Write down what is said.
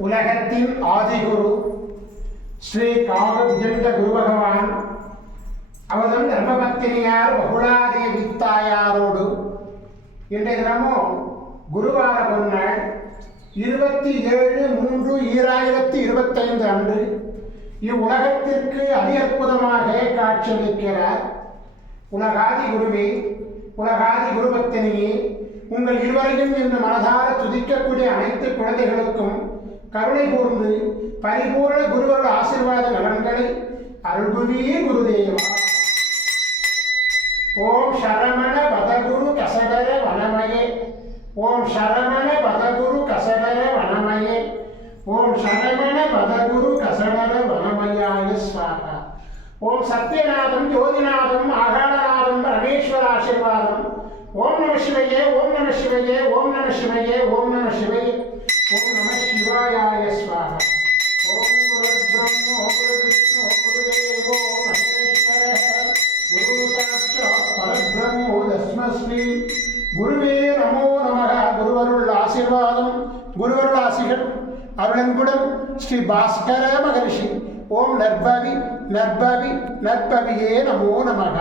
உலகத்தின் ஆதிகுரு ஸ்ரீ காகவிஜண்ட குரு பகவான் அவதம் தர்மபத்தினியார் பகுலாதேவி தாயாரோடு இன்றைய தினமும் குருவார பொன்னாள் 27/3/2025 அன்று இவ்வுலகத்திற்கு அதி அற்புதமாக காட்சியளிக்கிறார். உலகாதி குருவே, உலகாதி குருபத்தினியே, உங்கள் இருவரையும் இன்று மனதார துதிக்கக்கூடிய அனைத்து குழந்தைகளுக்கும் கருணை கூர்ந்து பரிபூர்ண குருவருள் ஆசீர்வாத நலன்களை அருள்குவியே குருதேவா. ஓம் சரவண பதகுரு கசடர வனமயே, ஓம் சரவண பதகுரு கசடர வனமயே, ஓம் சரவண பதகுரு கசடர வனமயாய ஸ்வாகா. ஓம் சத்யநாதம் ஜோதிநாதம் ஆகாரநாதம் பரமேஸ்வர ஆசீர்வாதம். ஓம் நம சிவையே, ஓம் நம சிவையே, ஓம் நம சிவையே, ஓம் நம சிவையே, ஓம் நம சிவாயாய ஸ்வாகா. ஓம் குரு பிரம்மோ குரு விஷ்ணு குருதேவோ மகேஸ்வரः குரு சாட்சாத் பரபிரம்மோ தஸ்மஸ்ரீ குருவே நமோ நமः. குருவருள் ஆசீர்வாதம், குருவருள் ஆசிகள் அருளன்புடன் ஸ்ரீ பாஸ்கர மகரிஷி. ஓம் நற்பவி நற்பவி நற்பவியே நமோ நமः.